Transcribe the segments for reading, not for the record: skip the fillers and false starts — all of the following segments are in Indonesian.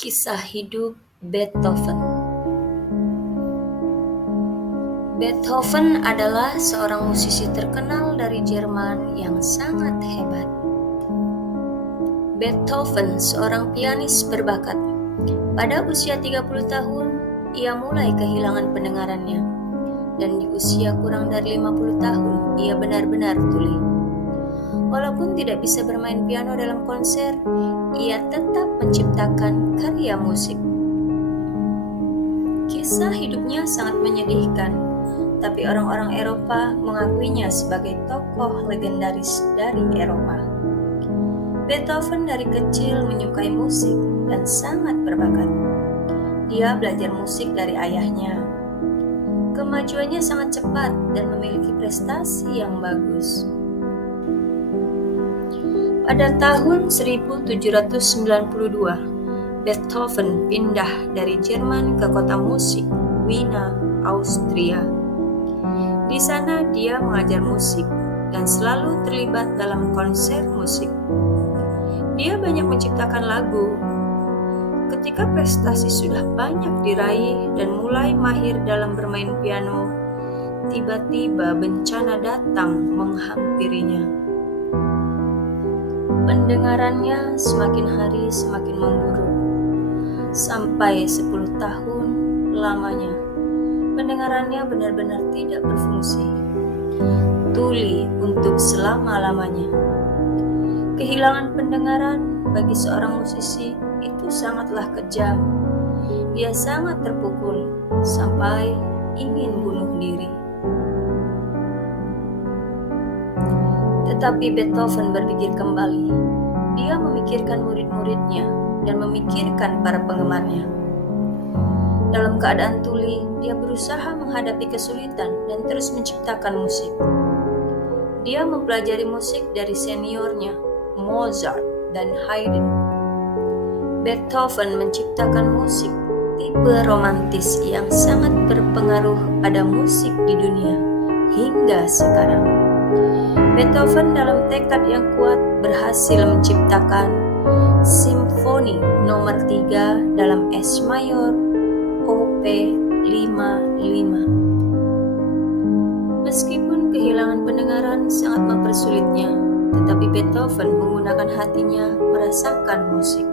Kisah hidup Beethoven. Beethoven adalah seorang musisi terkenal dari Jerman yang sangat hebat. Beethoven seorang pianis berbakat. Pada usia 30 tahun, ia mulai kehilangan pendengarannya. Dan di usia kurang dari 50 tahun, ia benar-benar tuli. Walaupun tidak bisa bermain piano dalam konser, ia tetap menciptakan karya musik. Kisah hidupnya sangat menyedihkan, tapi orang-orang Eropa mengakuinya sebagai tokoh legendaris dari Eropa. Beethoven dari kecil menyukai musik dan sangat berbakat. Dia belajar musik dari ayahnya. Kemajuannya sangat cepat dan memiliki prestasi yang bagus. Pada tahun 1792, Beethoven pindah dari Jerman ke kota musik, Wiener, Austria. Di sana dia mengajar musik dan selalu terlibat dalam konser musik. Dia banyak menciptakan lagu. Ketika prestasi sudah banyak diraih dan mulai mahir dalam bermain piano, tiba-tiba bencana datang menghampirinya. Pendengarannya semakin hari semakin memburuk. Sampai 10 tahun lamanya, pendengarannya benar-benar tidak berfungsi. Tuli untuk selama-lamanya. Kehilangan pendengaran bagi seorang musisi itu sangatlah kejam. Dia sangat terpukul sampai ingin bunuh diri. Tetapi Beethoven berpikir kembali. Dia memikirkan murid-muridnya dan memikirkan para penggemarnya. Dalam keadaan tuli, dia berusaha menghadapi kesulitan dan terus menciptakan musik. Dia mempelajari musik dari seniornya, Mozart dan Haydn. Beethoven menciptakan musik tipe romantis yang sangat berpengaruh pada musik di dunia hingga sekarang. Beethoven dalam tekad yang kuat berhasil menciptakan Simfoni nomor 3 dalam S mayor OP 55. Meskipun kehilangan pendengaran sangat mempersulitnya, tetapi Beethoven menggunakan hatinya merasakan musik.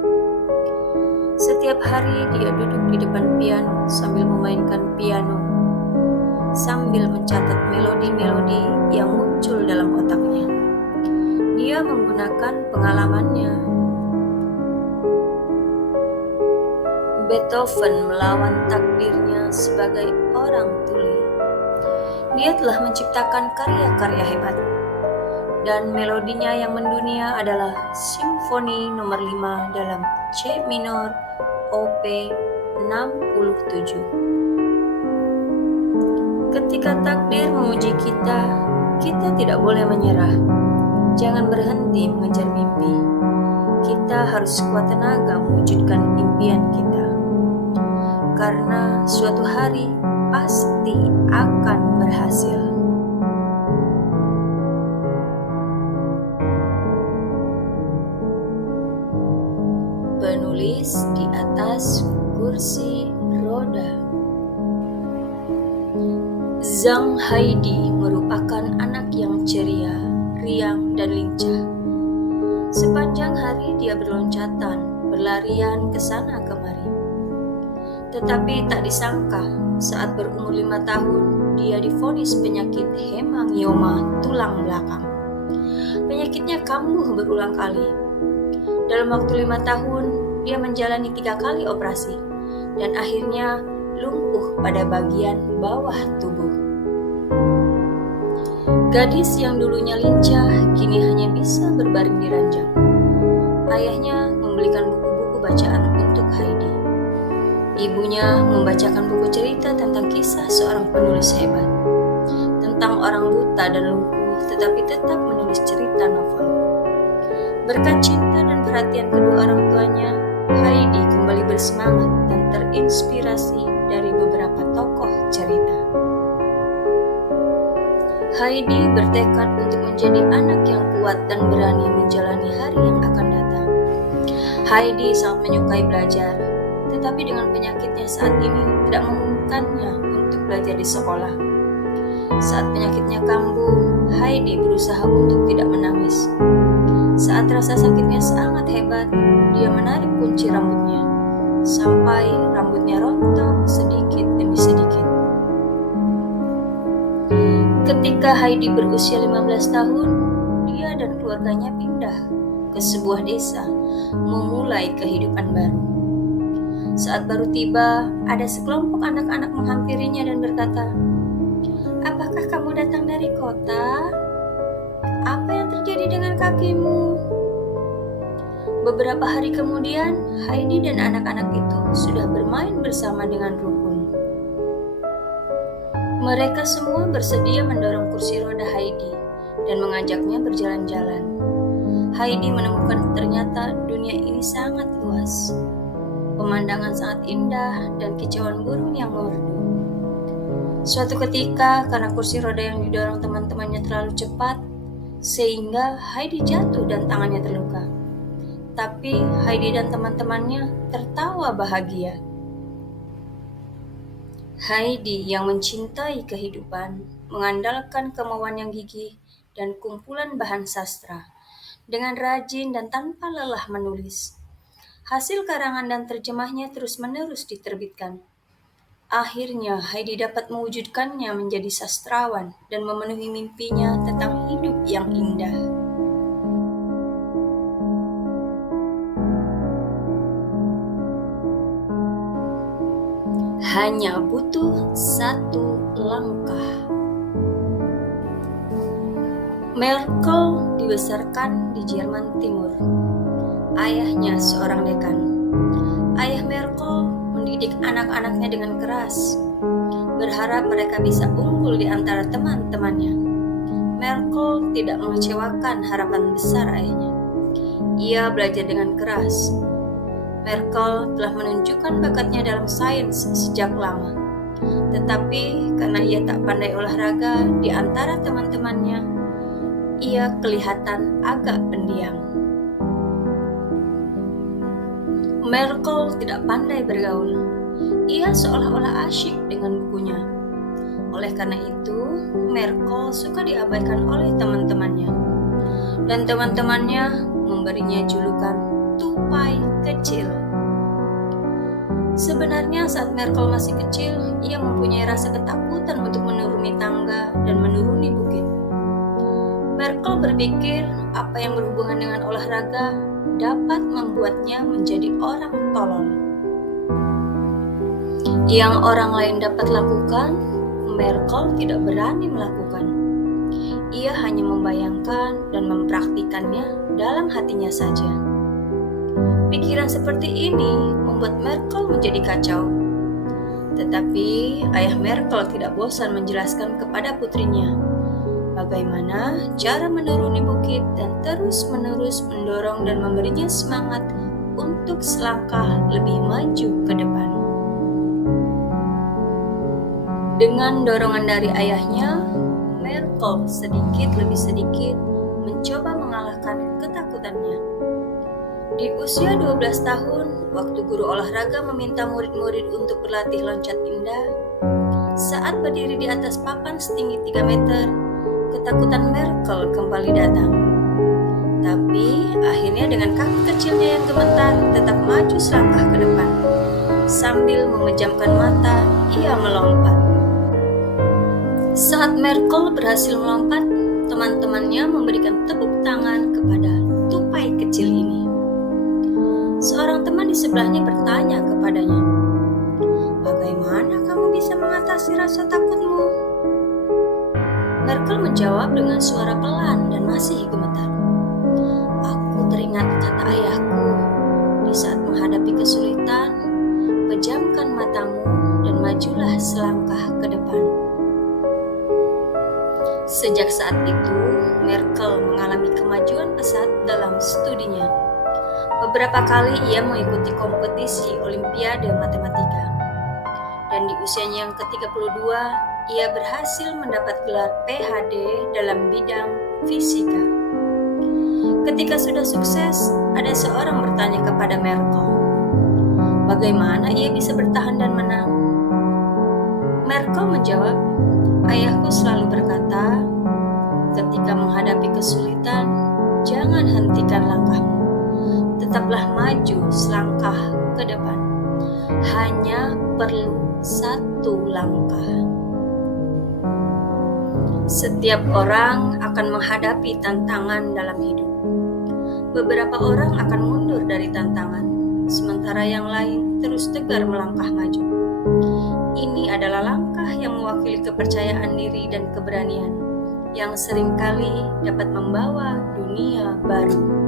Setiap hari dia duduk di depan piano sambil memainkan piano, sambil mencatat melodi-melodi yang muncul dalam otaknya. Dia menggunakan pengalamannya. Beethoven melawan takdirnya sebagai orang tuli. Dia telah menciptakan karya-karya hebat. Dan melodinya yang mendunia adalah Simfoni nomor 5 dalam C minor OP 67. Ketika takdir menguji kita, kita tidak boleh menyerah. Jangan berhenti mengejar mimpi. Kita harus kuat tenaga mewujudkan impian kita. Karena suatu hari pasti akan berhasil. Penulis di atas kursi roda. Zhang Haidi merupakan anak yang ceria, riang, dan lincah. Sepanjang hari dia berloncatan, berlarian ke sana kemari. Tetapi tak disangka, saat berumur 5 tahun, dia divonis penyakit hemangioma tulang belakang. Penyakitnya kambuh berulang kali. Dalam waktu 5 tahun, dia menjalani 3 kali operasi, dan akhirnya lumpuh pada bagian bawah tubuh. Gadis yang dulunya lincah, kini hanya bisa berbaring di ranjang. Ayahnya membelikan buku-buku bacaan untuk Haidi. Ibunya membacakan buku cerita tentang kisah seorang penulis hebat, tentang orang buta dan lumpuh, tetapi tetap menulis cerita novel. Berkat cinta dan perhatian kedua orang tuanya, Haidi kembali bersemangat dan terinspirasi dari beberapa tokoh cerita. Haidi bertekad untuk menjadi anak yang kuat dan berani menjalani hari yang akan datang. Haidi sangat menyukai belajar. tetapi dengan penyakitnya saat ini tidak memungkinkannya untuk belajar di sekolah. Saat penyakitnya kambuh, Heidi berusaha untuk tidak menangis. Saat rasa sakitnya sangat hebat, dia menarik kunci rambutnya, sampai rambutnya rontok sedikit demi sedikit. Ketika Heidi berusia 15 tahun, dia dan keluarganya pindah ke sebuah desa, memulai kehidupan baru. Saat baru tiba, ada sekelompok anak-anak menghampirinya dan berkata, "Apakah kamu datang dari kota? Apa yang terjadi dengan kakimu?" Beberapa hari kemudian, Heidi dan anak-anak itu sudah bermain bersama dengan rukun. Mereka semua bersedia mendorong kursi roda Heidi dan mengajaknya berjalan-jalan. Heidi menemukan ternyata dunia ini sangat luas. Pemandangan sangat indah dan kicauan burung yang merdu. Suatu ketika, karena kursi roda yang didorong teman-temannya terlalu cepat, sehingga Heidi jatuh dan tangannya terluka. Tapi Heidi dan teman-temannya tertawa bahagia. Heidi yang mencintai kehidupan, mengandalkan kemauan yang gigih dan kumpulan bahan sastra, dengan rajin dan tanpa lelah menulis. Hasil karangan dan terjemahnya terus-menerus diterbitkan. Akhirnya Heidi dapat mewujudkannya menjadi sastrawan dan memenuhi mimpinya tentang hidup yang indah. Hanya butuh satu langkah. Merkel dibesarkan di Jerman Timur. Ayahnya seorang dekan. Ayah Merkel mendidik anak-anaknya dengan keras, berharap mereka bisa unggul di antara teman-temannya. Merkel tidak mengecewakan harapan besar ayahnya. Ia belajar dengan keras. Merkel telah menunjukkan bakatnya dalam sains sejak lama. Tetapi karena ia tak pandai olahraga di antara teman-temannya, ia kelihatan agak pendiam. Merkel tidak pandai bergaul. Ia seolah-olah asyik dengan bukunya. Oleh karena itu, Merkel suka diabaikan oleh teman-temannya. Dan teman-temannya memberinya julukan tupai kecil. Sebenarnya saat Merkel masih kecil, ia mempunyai rasa ketakutan untuk menuruni tangga dan menuruni bukit. Merkel berpikir apa yang berhubungan dengan olahraga dapat membuatnya menjadi orang tolol. Yang orang lain dapat lakukan, Merkel tidak berani melakukan. Ia hanya membayangkan dan mempraktikannya dalam hatinya saja. Pikiran seperti ini membuat Merkel menjadi kacau. Tetapi ayah Merkel tidak bosan menjelaskan kepada putrinya bagaimana cara menuruni bukit dan terus-menerus mendorong dan memberinya semangat untuk selangkah lebih maju ke depan. Dengan dorongan dari ayahnya, Merkel sedikit demi sedikit mencoba mengalahkan ketakutannya. Di usia 12 tahun, waktu guru olahraga meminta murid-murid untuk berlatih loncat indah, saat berdiri di atas papan setinggi 3 meter, ketakutan Merkel kembali datang. Tapi akhirnya dengan kaki kecilnya yang gemetar tetap maju selangkah ke depan. Sambil memejamkan mata, ia melompat. Saat Merkel berhasil melompat, teman-temannya memberikan tepuk tangan kepada tupai kecil ini. Seorang teman di sebelahnya bertanya kepadanya, "Bagaimana kamu bisa mengatasi rasa takutmu?" Merkel menjawab dengan suara pelan dan masih gemetar, "Aku teringat kata ayahku, di saat menghadapi kesulitan, pejamkan matamu dan majulah selangkah ke depan." Sejak saat itu, Merkel mengalami kemajuan pesat dalam studinya. Beberapa kali ia mengikuti kompetisi Olimpiade Matematika. Dan di usianya yang ke-32, ia berhasil mendapat gelar PhD dalam bidang fisika. Ketika sudah sukses, ada seorang bertanya kepada Merkel, Bagaimana ia bisa bertahan dan menang? Marco menjawab, ayahku selalu berkata, ketika menghadapi kesulitan, jangan hentikan langkahmu. Tetaplah maju selangkah ke depan. Hanya perlu satu langkah. Setiap orang akan menghadapi tantangan dalam hidup. Beberapa orang akan mundur dari tantangan, sementara yang lain terus tegar melangkah maju. Ini adalah langkah yang mewakili kepercayaan diri dan keberanian, yang seringkali dapat membawa dunia baru.